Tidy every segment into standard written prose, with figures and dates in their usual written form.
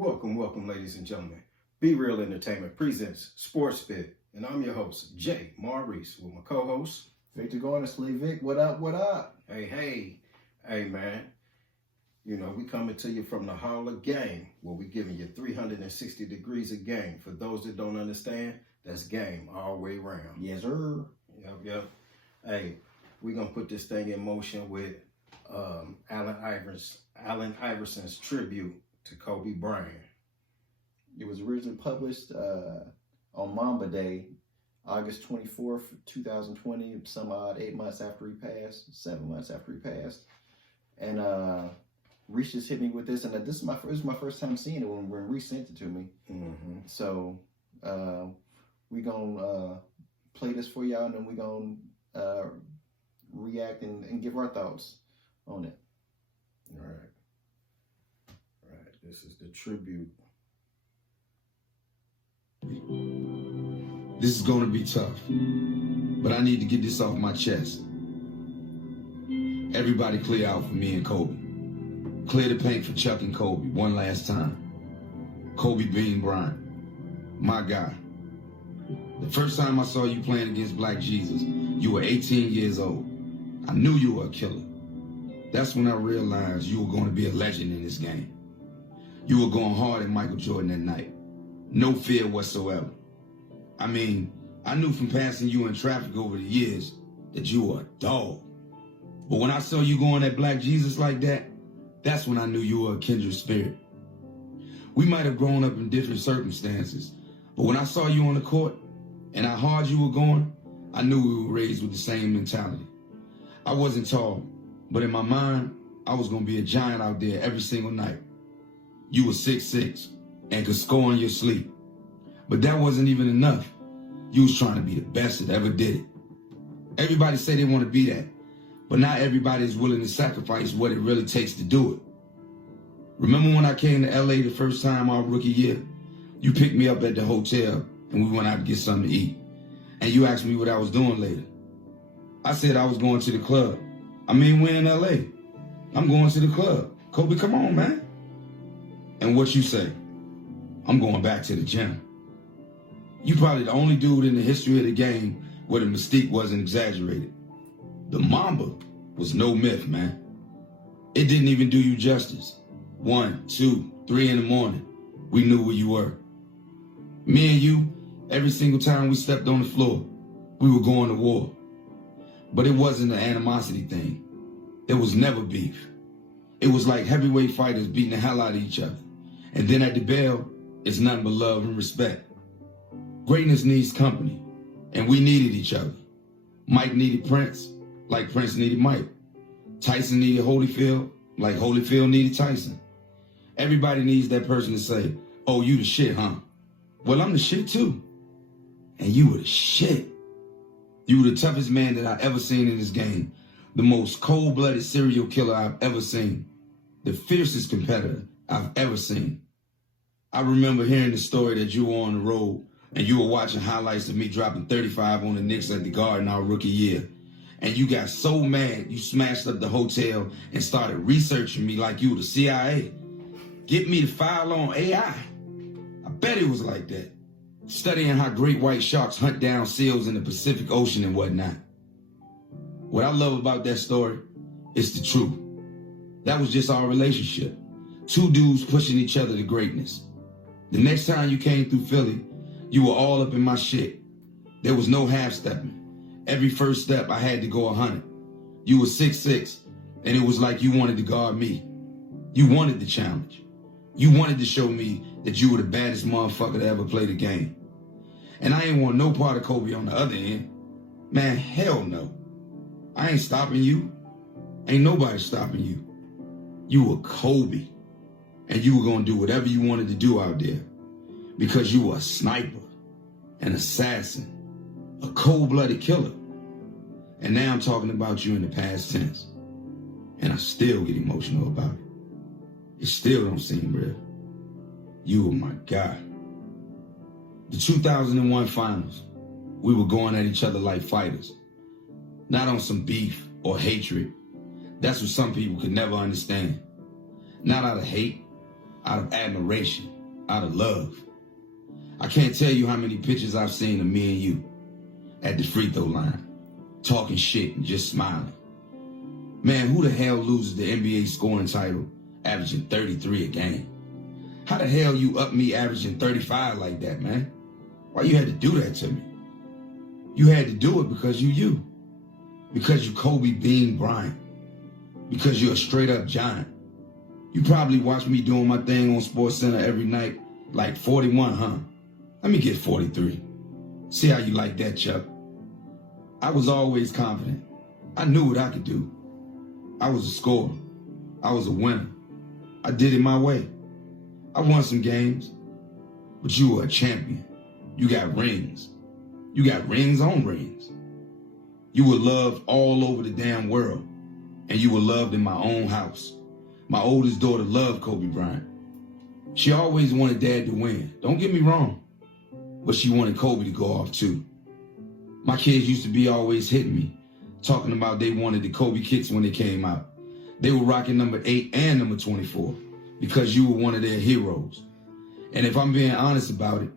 Welcome, ladies and gentlemen. Be Real Entertainment presents Sports Spitt, and I'm your host, Jay Maurice, with my co-host, Victor Garnisley. Vic, what up, what up? Hey, man. You know, we coming to you from the Hall of Game, where we giving you 360 degrees of game. For those that don't understand, that's game all the way around. Yes, sir. Yep. Hey, we gonna put this thing in motion with Allen Iverson's tribute to Kobe Bryant. It was originally published on Mamba Day, August 24th, 2020, some odd 8 months after he passed, 7 months after he passed. And Reese just hit me with this, and this is my first time seeing it when Reese sent it to me. Mm-hmm. So we gonna play this for y'all, and then we gonna react and give our thoughts on it. All right. This is the tribute. This is going to be tough, but I need to get this off my chest. Everybody clear out for me and Kobe. Clear the paint for Chuck and Kobe one last time. Kobe Bean Bryant, my guy. The first time I saw you playing against Black Jesus, you were 18 years old. I knew you were a killer. That's when I realized you were going to be a legend in this game. You were going hard at Michael Jordan that night. No fear whatsoever. I mean, I knew from passing you in traffic over the years that you were a dog. But when I saw you going at Black Jesus like that, that's when I knew you were a kindred spirit. We might have grown up in different circumstances, but when I saw you on the court and how hard you were going, I knew we were raised with the same mentality. I wasn't tall, but in my mind, I was going to be a giant out there every single night. You were 6'6" and could score in your sleep. But that wasn't even enough. You was trying to be the best that ever did it. Everybody say they want to be that, but not everybody is willing to sacrifice what it really takes to do it. Remember when I came to LA the first time our rookie year? You picked me up at the hotel and we went out to get something to eat. And you asked me what I was doing later. I said I was going to the club. I mean, we're in LA. I'm going to the club. Kobe, come on, man. And what you say? I'm going back to the gym. You probably the only dude in the history of the game where the mystique wasn't exaggerated. The Mamba was no myth, man. It didn't even do you justice. 1, 2, 3 in the morning, we knew where you were. Me and you, every single time we stepped on the floor, we were going to war. But it wasn't an animosity thing. There was never beef. It was like heavyweight fighters beating the hell out of each other. And then at the bell, it's nothing but love and respect. Greatness needs company, and we needed each other. Mike needed Prince, like Prince needed Mike. Tyson needed Holyfield, like Holyfield needed Tyson. Everybody needs that person to say, oh, you the shit, huh? Well, I'm the shit too. And you were the shit. You were the toughest man that I ever seen in this game. The most cold-blooded serial killer I've ever seen. The fiercest competitor I've ever seen. I remember hearing the story that you were on the road and you were watching highlights of me dropping 35 on the Knicks at the Garden our rookie year. And you got so mad you smashed up the hotel and started researching me like you were the CIA. Get me to file on AI. I bet it was like that. Studying how great white sharks hunt down seals in the Pacific Ocean and whatnot. What I love about that story is the truth. That was just our relationship. Two dudes pushing each other to greatness. The next time you came through Philly, you were all up in my shit. There was no half-stepping. Every first step, I had to go 100. You were 6'6", and it was like you wanted to guard me. You wanted the challenge. You wanted to show me that you were the baddest motherfucker to ever play the game. And I ain't want no part of Kobe on the other end. Man, hell no. I ain't stopping you. Ain't nobody stopping you. You were Kobe. And you were going to do whatever you wanted to do out there. Because you were a sniper, an assassin, a cold-blooded killer. And now I'm talking about you in the past tense. And I still get emotional about it. It still don't seem real. You were my guy. The 2001 finals, we were going at each other like fighters. Not on some beef or hatred. That's what some people could never understand. Not out of hate, out of admiration, out of love. I can't tell you how many pictures I've seen of me and you at the free throw line, talking shit and just smiling. Man, who the hell loses the NBA scoring title averaging 33 a game? How the hell you up me averaging 35 like that, man? Why you had to do that to me? You had to do it because you. Because you Kobe Bean Bryant. Because you're a straight up giant. You probably watch me doing my thing on Sports Center every night, like 41, huh? Let me get 43. See how you like that, Chuck? I was always confident. I knew what I could do. I was a scorer. I was a winner. I did it my way. I won some games, but you were a champion. You got rings. You got rings on rings. You were loved all over the damn world, and you were loved in my own house. My oldest daughter loved Kobe Bryant. She always wanted Dad to win. Don't get me wrong, but she wanted Kobe to go off too. My kids used to be always hitting me, talking about they wanted the Kobe kicks when they came out. They were rocking number 8 and number 24 because you were one of their heroes. And if I'm being honest about it,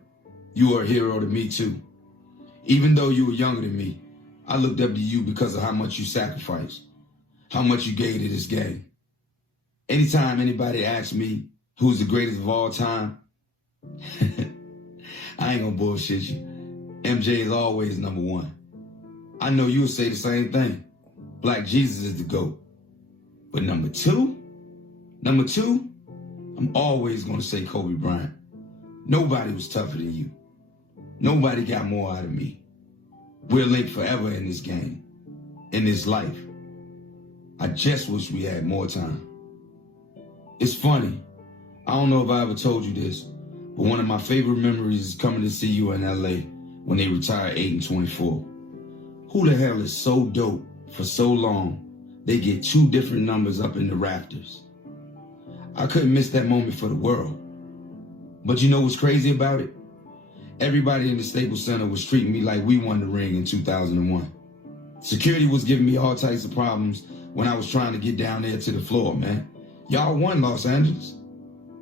you were a hero to me too. Even though you were younger than me, I looked up to you because of how much you sacrificed, how much you gave to this game. Anytime anybody asks me who's the greatest of all time, I ain't gonna bullshit you. MJ is always number 1. I know you would say the same thing. Black Jesus is the GOAT. But number two, I'm always gonna say Kobe Bryant. Nobody was tougher than you. Nobody got more out of me. We're linked forever in this game, in this life. I just wish we had more time. It's funny. I don't know if I ever told you this, but one of my favorite memories is coming to see you in LA when they retired 8 and 24. Who the hell is so dope for so long they get 2 different numbers up in the rafters? I couldn't miss that moment for the world. But you know what's crazy about it? Everybody in the Staples Center was treating me like we won the ring in 2001. Security was giving me all types of problems when I was trying to get down there to the floor, man. Y'all won, Los Angeles.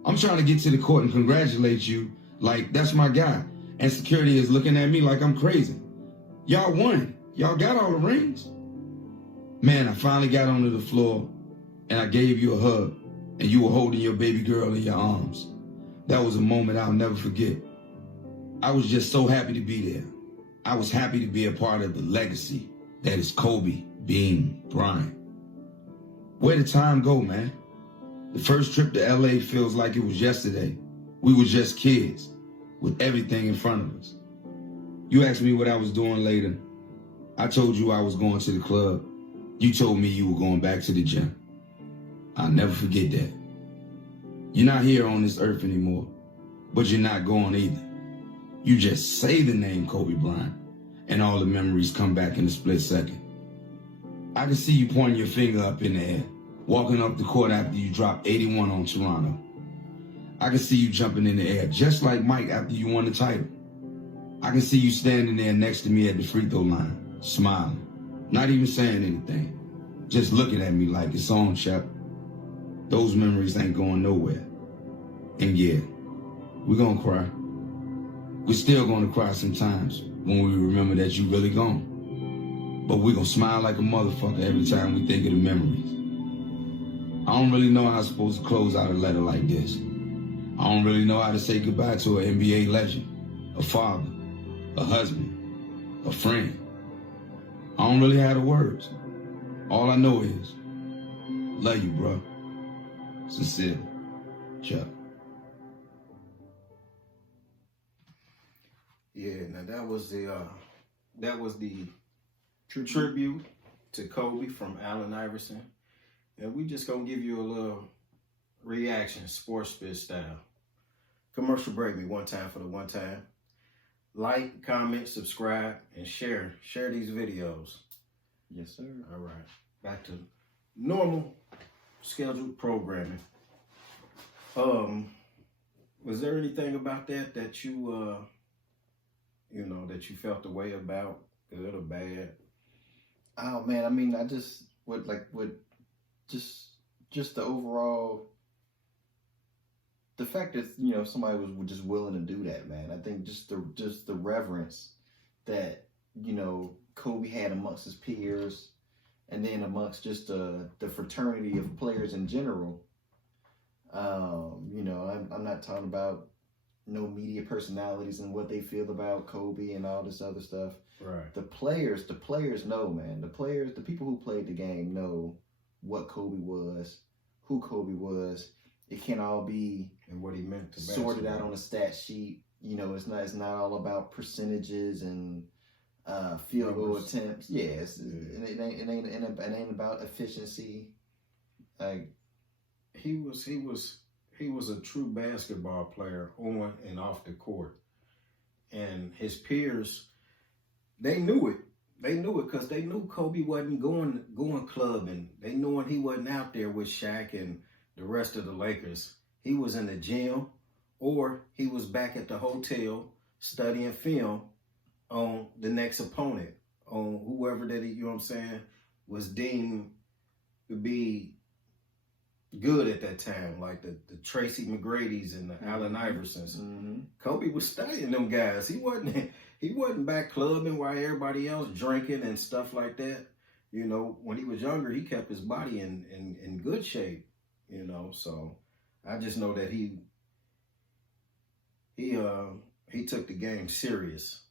I'm trying to get to the court and congratulate you like that's my guy. And security is looking at me like I'm crazy. Y'all won. Y'all got all the rings. Man, I finally got onto the floor and I gave you a hug and you were holding your baby girl in your arms. That was a moment I'll never forget. I was just so happy to be there. I was happy to be a part of the legacy that is Kobe Bean Bryant. Where did time go, man? The first trip to LA feels like it was yesterday. We were just kids with everything in front of us. You asked me what I was doing later. I told you I was going to the club. You told me you were going back to the gym. I'll never forget that. You're not here on this earth anymore, but you're not going either. You just say the name Kobe Bryant, and all the memories come back in a split second. I can see you pointing your finger up in the air, walking up the court after you dropped 81 on Toronto. I can see you jumping in the air, just like Mike after you won the title. I can see you standing there next to me at the free throw line, smiling, not even saying anything, just looking at me like it's on, Shep. Those memories ain't going nowhere. And yeah, we're gonna cry. We're still gonna cry sometimes when we remember that you really gone. But we're gonna smile like a motherfucker every time we think of the memories. I don't really know how I'm supposed to close out a letter like this. I don't really know how to say goodbye to an NBA legend, a father, a husband, a friend. I don't really have the words. All I know is, love you, bro. Sincerely, Chuck. Yeah, now that was the tribute to Kobe from Allen Iverson. And we just gonna give you a little reaction, sports spit style. Commercial break me one time for the one time. Like, comment, subscribe, and share. Share these videos. Yes, sir. All right. Back to normal scheduled programming. Was there anything about that you that you felt the way about, good or bad? Oh man, I mean, I just just the overall the fact that somebody was just willing to do that, man. I think just the reverence that Kobe had amongst his peers, and then amongst just the fraternity of players in general. I'm not talking about no media personalities and what they feel about Kobe and all this other stuff. Right. The players know, man. The people who played the game know what Kobe was, who Kobe was. It can't all be and what he meant to sorted out on a stat sheet. It's not all about percentages and field goal attempts. Yes, it ain't about efficiency. Like he was a true basketball player on and off the court, and his peers, they knew it. They knew it because they knew Kobe wasn't going clubbing. They knew he wasn't out there with Shaq and the rest of the Lakers. He was in the gym, or he was back at the hotel studying film on the next opponent, on whoever that he, was deemed to be good at that time, like the Tracy McGrady's and the Allen Iversons. Mm-hmm. Kobe was studying them guys. He wasn't back clubbing while everybody else drinking and stuff like that. When he was younger, he kept his body in good shape. So I just know that he took the game serious.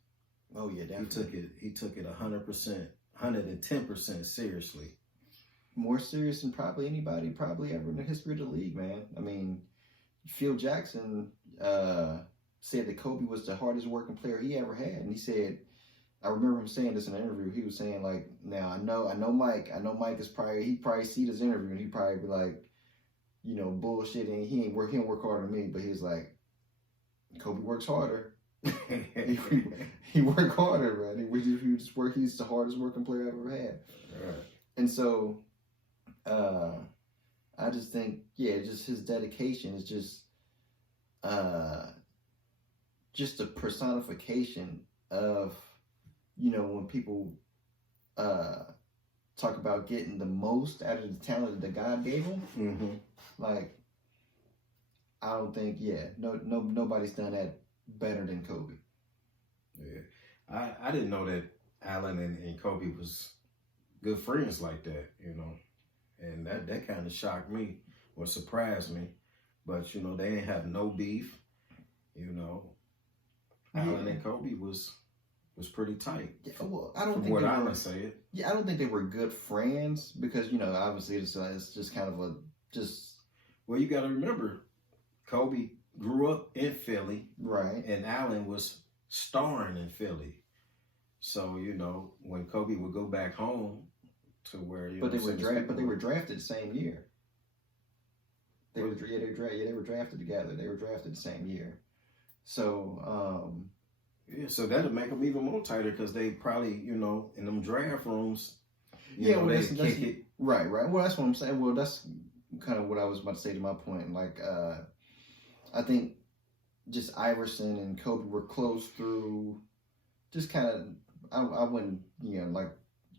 Oh yeah, definitely. He took it 100%, 110% seriously. More serious than probably anybody ever in the history of the league, man. I mean, Phil Jackson said that Kobe was the hardest working player he ever had, and he said, I remember him saying this in an interview. He was saying, like, now I know Mike is he probably see this interview and he probably be like, bullshitting. He don't work harder than me, but he's like, Kobe works harder. he worked harder, man. He's the hardest working player I've ever had. Right. And so, I just think, just his dedication is just a personification of, when people talk about getting the most out of the talent that God gave him. Mm-hmm. Like, I don't think, nobody's done that better than Kobe. Yeah, I didn't know that Allen and Kobe was good friends like that, and that kind of shocked me or surprised me. But they didn't have no beef. Allen and Kobe was pretty tight. Yeah, well, I don't from think what they I'm were, gonna say it. Yeah, I don't think they were good friends because obviously it's just kind of Well, you got to remember, Kobe grew up in Philly, right, and Allen was starring in Philly. So when Kobe would go back home to where they were drafted the same year. They were drafted together. They were drafted the same year. So so that'll make them even more tighter because they probably in them draft rooms. That's kick it. Right. Well, that's what I'm saying. Well, that's kind of what I was about to say to my point. Like, I think just Iverson and Kobe were close through just kind of, I wouldn't, like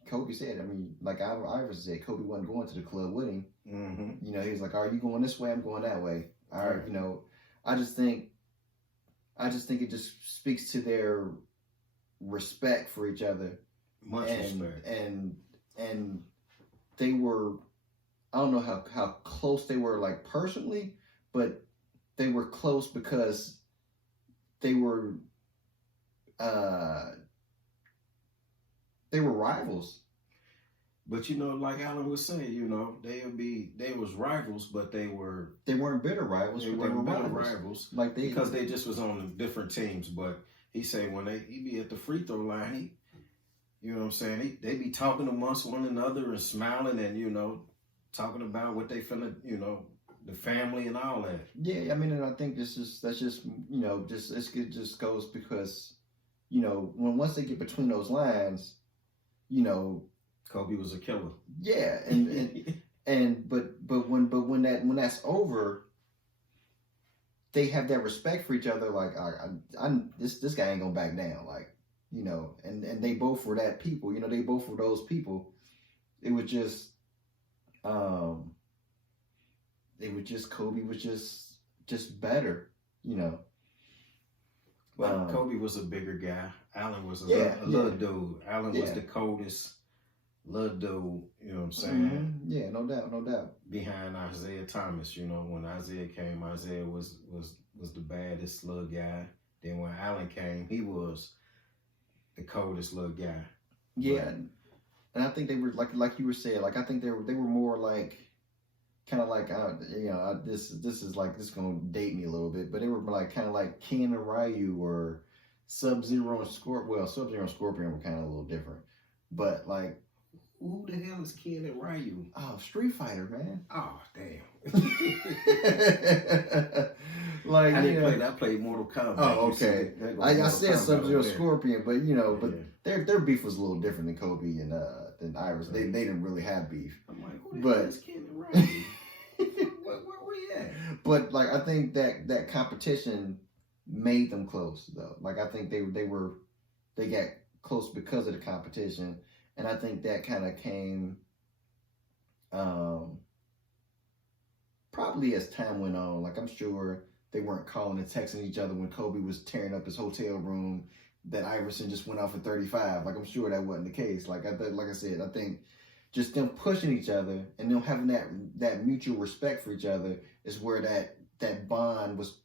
Kobe said, I mean, like Iverson said, Kobe wasn't going to the club with him. Mm-hmm. He was like, all right, you going this way, I'm going that way. All right, I just think it just speaks to their respect for each other. Much respect. And they were, I don't know how close they were, like, personally, but they were close because they were rivals. But like Allen was saying, they was rivals, but they weren't bitter rivals. They were bitter rivals. Because they just was on different teams. But he said when he be at the free throw line, they be talking amongst one another and smiling and talking about what they finna, the family and all that. Yeah, I mean, and I think it just goes because once they get between those lines, Kobe was a killer. Yeah, but when that's over, they have that respect for each other. Like, this guy ain't gonna back down. Like, and they both were that people. They both were those people. It was just, Kobe was just better, you know. Well, Kobe was a bigger guy. Allen was a little dude. Allen was the coldest little dude, you know what I'm saying? Yeah, no doubt. Behind Isaiah Thomas, you know, when Isaiah came, Isaiah was the baddest little guy. Then when Allen came, he was the coldest little guy. Yeah, and I think they were like you were saying, like I think they were more like kind of like this is gonna date me a little bit, but they were like kind of like Ken and Ryu or Sub-Zero and Scorpion. Well, Sub-Zero and Scorpion were kind of a little different, but like. Who the hell is Ken and Ryu? Oh, Street Fighter, man. Oh, damn. Like I didn't play that. I played Mortal Kombat. Oh, okay. I said Sub-Zero Scorpion, but but their beef was a little different than Kobe and than Iverson. They didn't really have beef. I'm like, who the hell is Ken and Ryu? where we at? But like I think that competition made them close though. Like I think they got close because of the competition. And I think that kind of came probably as time went on. Like, I'm sure they weren't calling and texting each other when Kobe was tearing up his hotel room that Iverson just went off at 35. Like, I'm sure that wasn't the case. Like I said, I think just them pushing each other and them having that mutual respect for each other is where that bond was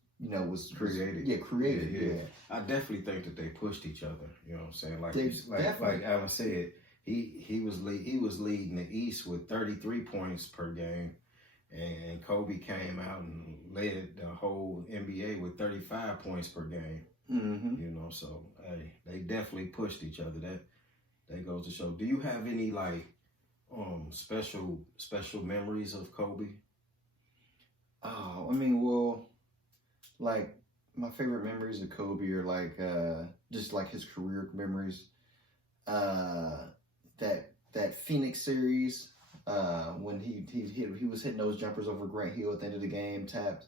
created. Yeah. I definitely think that they pushed each other. You know what I'm saying? Like Allen said, he was leading the East with 33 points per game, and Kobe came out and led the whole NBA with 35 points per game. Mm-hmm. You know, so hey, they definitely pushed each other. That goes to show. Do you have any like special memories of Kobe? Oh, I mean, well, like my favorite memories of Kobe are like just like his career memories. That Phoenix series when he was hitting those jumpers over Grant Hill at the end of the game, tapped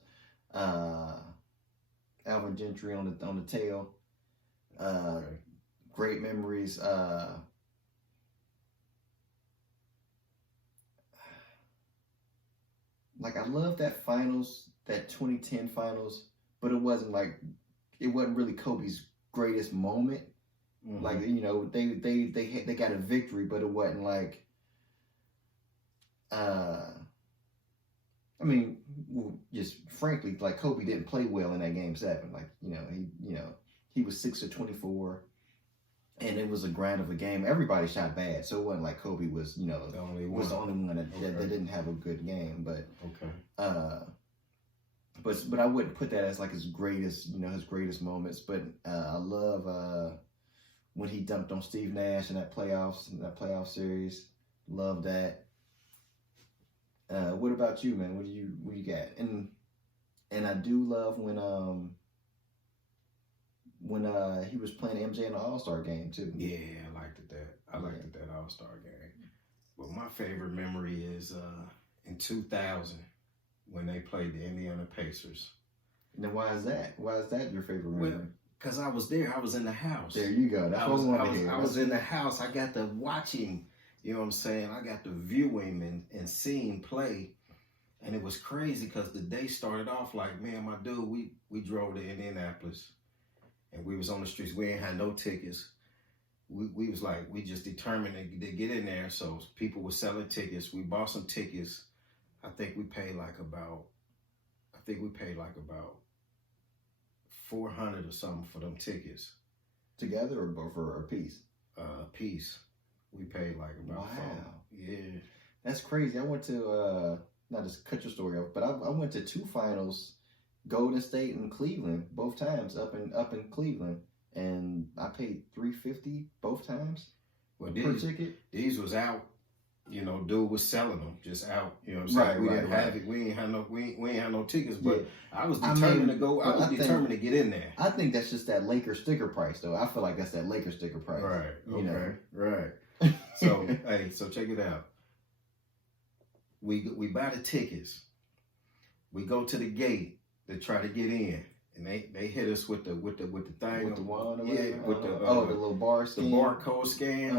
Alvin Gentry on the tail. Okay. Great memories. Like I love that finals, that 2010 finals, but it wasn't really Kobe's greatest moment. Mm-hmm. Like, you know, they got a victory, but it wasn't like I mean, just frankly, like Kobe didn't play well in that game 7. Like, he was 6 of 24, and it was a grind of a game. Everybody shot bad, so it wasn't like Kobe was, the only one that didn't have a good game. But but I wouldn't put that as like his greatest moments. But I love when he dumped on Steve Nash in that playoff series. Love that. What about you, man? What do you got? And I do love when he was playing MJ in the All-Star game too. Yeah, I liked that. I liked that All-Star game. But my favorite memory is in 2000 when they played the Indiana Pacers. Now, why is that? Why is that your favorite memory? Well, because I was there. I was in the house. There you go. That's what I wanted to hear. I was in the house. I got to watch him. You know what I'm saying? I got to view him and see him play. And it was crazy because the day started off like, man, my dude, we drove to Indianapolis. And we was on the streets. We ain't had no tickets. We was like, we just determined to get in there. So people were selling tickets. We bought some tickets. I think we paid like about $400 or something for them tickets. Together or for a piece? A piece. We paid like about $4. Yeah. That's crazy. I went to not to cut your story off, but I went to 2 finals, Golden State and Cleveland, both times up in Cleveland, and I paid $350 both times. Well, per ticket. These was out. You know, dude was selling them just out. You know what I'm saying? We didn't have it. We ain't had no tickets, but I was determined to go. I was determined to get in there. I think that's just that Lakers sticker price, though. I feel like that's that Lakers sticker price. Right. You know? Right. So hey, so check it out. We buy the tickets. We go to the gate to try to get in, and they hit us with the thing with the wand. With the the little bar scan, the barcode scan.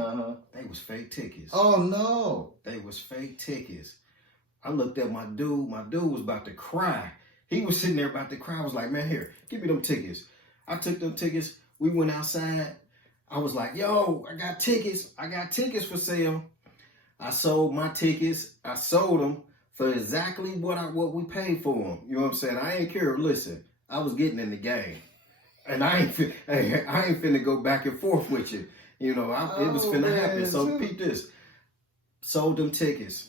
They was fake tickets. Oh no! They was fake tickets. I looked at my dude. My dude was about to cry He was sitting there about to cry. I was like, man, here, give me them tickets. I took them tickets. We went outside. I was like, yo, I got tickets. I got tickets for sale. I sold my tickets. I sold them for exactly what we paid for them. You know what I'm saying? I ain't care. Listen, I was getting in the game. And I ain't finna go back and forth with you. You know, it was finna happen. So peep this. Sold them tickets.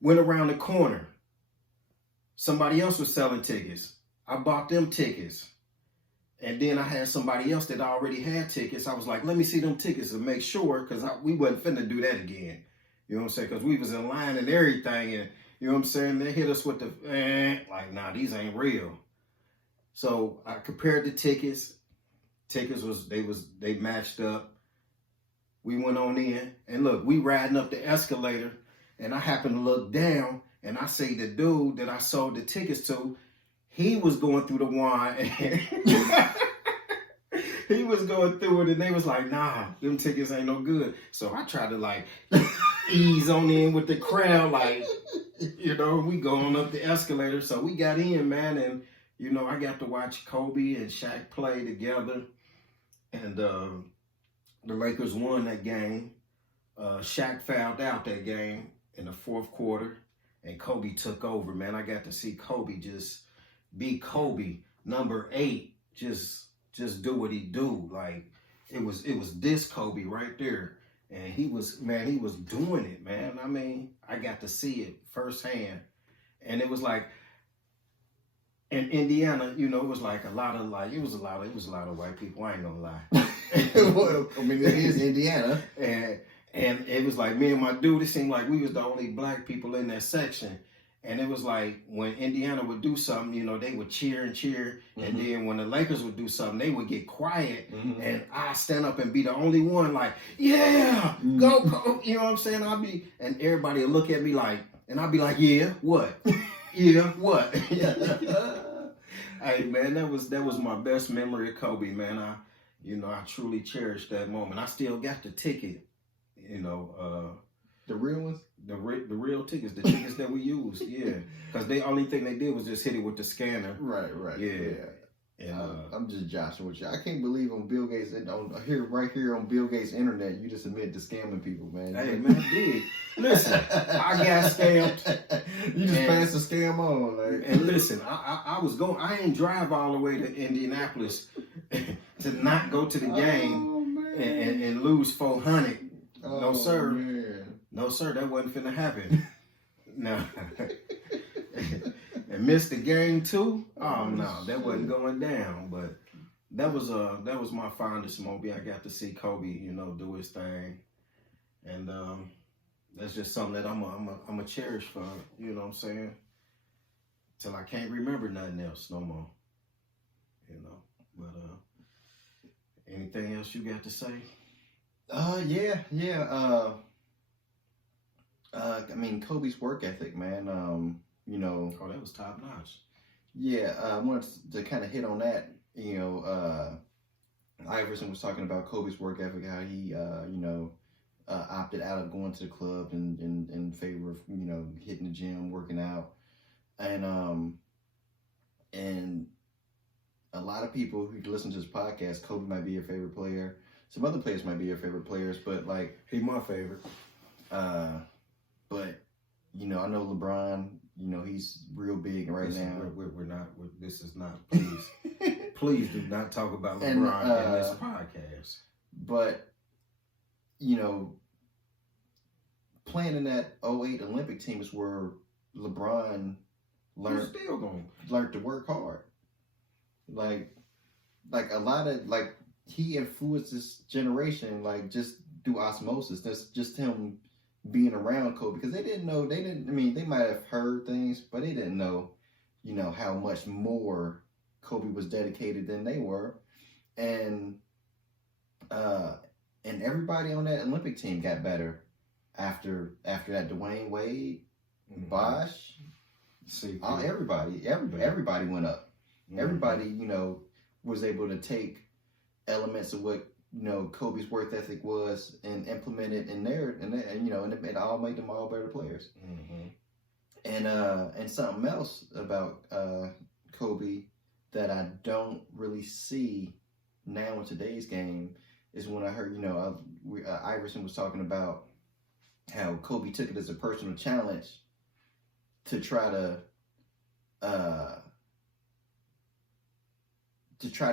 Went around the corner. Somebody else was selling tickets. I bought them tickets. And then I had somebody else that already had tickets. I was like, let me see them tickets to make sure, because we wasn't finna do that again. You know what I'm saying? Because we was in line and everything, and you know what I'm saying? They hit us with the, like, nah, these ain't real. So I compared the tickets. Tickets they matched up. We went on in, and look, we riding up the escalator, and I happened to look down, and I see the dude that I sold the tickets to, he was going through the wine. He was going through it, and they was like, nah, them tickets ain't no good. So I tried to, like, ease on in with the crowd, like, you know, we going up the escalator. So we got in, man, and, you know, I got to watch Kobe and Shaq play together. And the Lakers won that game. Shaq fouled out that game in the fourth quarter, and Kobe took over, man. I got to see Kobe just be Kobe, number 8, just do what he do. Like, it was this Kobe right there. And he was doing it, man. I mean, I got to see it firsthand. And it was like, in Indiana, you know, it was like a lot of white people. I ain't gonna lie. Well, I mean, it is Indiana. And it was like me and my dude, it seemed like we was the only black people in that section. And it was like when Indiana would do something, you know, they would cheer and cheer. Mm-hmm. And then when the Lakers would do something, they would get quiet. Mm-hmm. And I stand up and be the only one like, yeah, go. You know what I'm saying? And everybody would look at me like, and I'd be like, yeah, what? Yeah, what? Hey, man, that was my best memory of Kobe, man. I truly cherished that moment. I still got the ticket, you know, the real ones? The real tickets, the tickets that we used, yeah. Because the only thing they did was just hit it with the scanner. Right. Yeah. And, I'm just joshing with you. I can't believe on Bill Gates, right here on Bill Gates' internet, you just admitted to scamming people, man. Hey, man, I did. Listen, I got scammed. You just passed the scam on. Like. And listen, I ain't drive all the way to Indianapolis to not go to the game and lose 400. No, sir. Man. No, sir, that wasn't finna happen. No. And missed the game too? Oh no, that wasn't going down. But that was my fondest moment. I got to see Kobe, you know, do his thing. And that's just something that I'm a cherish for, you know what I'm saying? Till I can't remember nothing else no more. You know. But anything else you got to say? Yeah. I mean, Kobe's work ethic, man. You know. Oh, that was top notch. Yeah, I wanted to kind of hit on that. You know, Iverson was talking about Kobe's work ethic, how he, opted out of going to the club in favor of, you know, hitting the gym, working out, and a lot of people who listen to this podcast, Kobe might be your favorite player. Some other players might be your favorite players, but like he's my favorite. But you know, I know LeBron. You know, he's real big right now. We're not. This is not. Please do not talk about LeBron in this podcast. But you know, playing in that 2008 Olympic team is where LeBron learned to work hard. Like a lot of he influenced this generation just through osmosis. That's just him being around Kobe, because they might have heard things, but they didn't know, you know, how much more Kobe was dedicated than they were. And everybody on that Olympic team got better after that. Dwayne Wade, Bosh, everybody went up. Mm-hmm. Everybody, you know, was able to take elements of what, you know, Kobe's work ethic was and implement it in there, and you know, and it all made them all better players. Mm-hmm. And something else about Kobe that I don't really see now in today's game is when I heard, Iverson was talking about how Kobe took it as a personal challenge to try to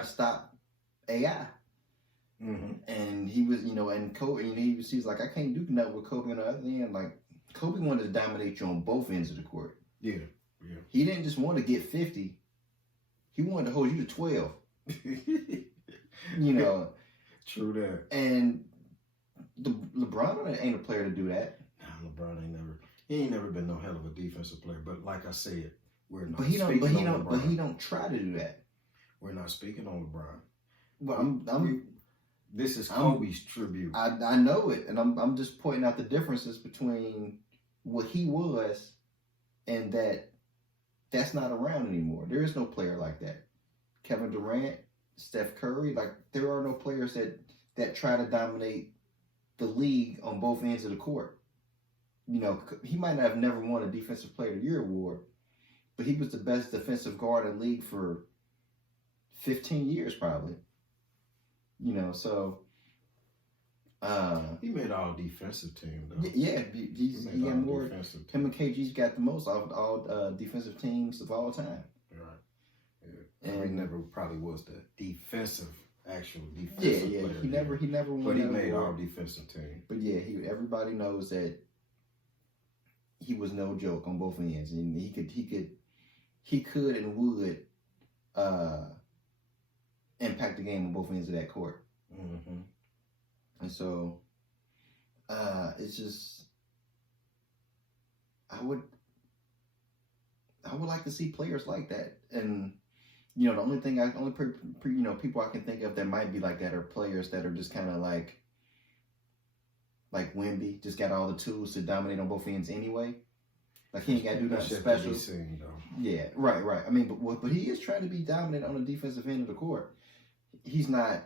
stop AI. Mm-hmm. And he was, and Kobe, he was like, I can't do nothing with Kobe on the other end. Like, Kobe wanted to dominate you on both ends of the court. Yeah. He didn't just want to get 50. He wanted to hold you to 12. True that. And LeBron ain't a player to do that. Nah, LeBron ain't never been no hell of a defensive player. But like I said, we're not But he LeBron. don't try to do that. We're not speaking on LeBron. Well, this is Kobe's tribute. I know it, and I'm just pointing out the differences between what he was and that's not around anymore. There is no player like that. Kevin Durant, Steph Curry, like there are no players that try to dominate the league on both ends of the court. He might not have never won a Defensive Player of the Year award, but he was the best defensive guard in the league for 15 years probably. So he made all defensive team though. Yeah, he got more. Him and KG's got the most all defensive teams of all time. Right. Yeah. And he never probably was the actual defensive player. Yeah. He never won. But he made all defensive team. But yeah, everybody knows that he was no joke on both ends, and he could and would impact the game on both ends of that court. Mm-hmm. And so, it's just, I would like to see players like that. And the only people I can think of that might be like that are players that are just kind of like Wemby, just got all the tools to dominate on both ends anyway. Like he ain't got to do nothing special. Seen, yeah, right. I mean, but he is trying to be dominant on the defensive end of the court. He's not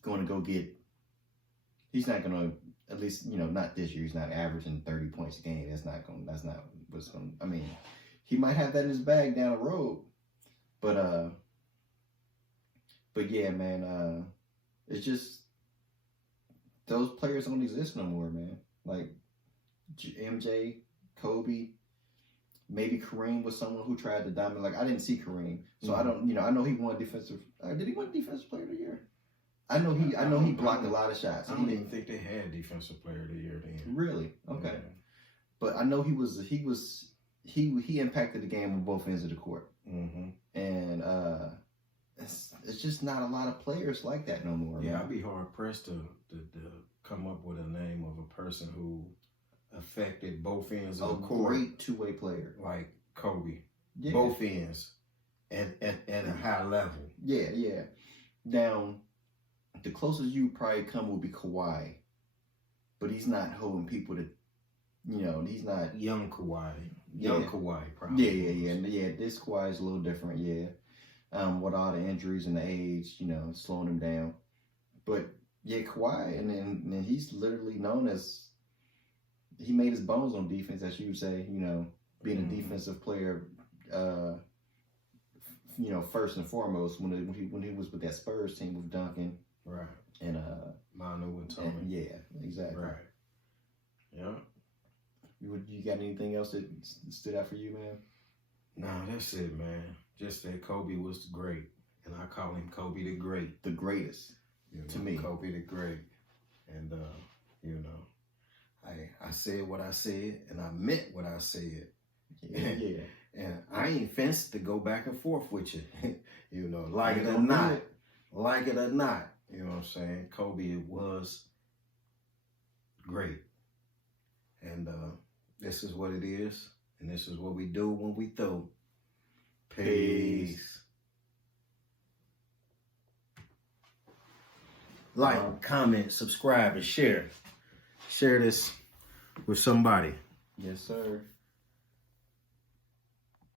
going to go get. He's not going to, at least not this year. He's not averaging 30 points a game. That's not what's going. I mean, he might have that in his bag down the road, but yeah, man. It's just those players don't exist no more, man. Like MJ, Kobe. Maybe Kareem was someone who tried to dominate. Like, I didn't see Kareem. So I don't, I know he won defensive. Did he win defensive player of the year? I know he blocked a lot of shots. I don't even think they had defensive player of the year then. Really? Okay. Yeah. But I know he impacted the game on both ends of the court. Mm-hmm. And it's just not a lot of players like that no more. Yeah, man. I'd be hard pressed to come up with a name of a person who affected both ends of the court. A great two-way player. Like Kobe. Yeah. Both ends. At a high level. Yeah. Now, the closest you probably come would be Kawhi. But he's not holding people to, he's not. Young Kawhi. Kawhi, probably. Yeah. This Kawhi is a little different, yeah. With all the injuries and the age, slowing him down. But, yeah, Kawhi, and he's literally known as, he made his bones on defense, as you would say, being a defensive player, first and foremost, when he was with that Spurs team with Duncan. Right. And Manu and Tommy. Yeah, exactly. Right. Yeah. You got anything else that stood out for you, man? Nah, that's it, man. Just that Kobe was great. And I call him Kobe the Great. The greatest. To me. Kobe the Great. And, I said what I said, and I meant what I said. Yeah. And I ain't fenced to go back and forth with you. Like it or not. You know what I'm saying? Kobe was great. And this is what it is. And this is what we do when we throw. Peace. Like, comment, subscribe, and share. Share this with somebody. Yes, sir.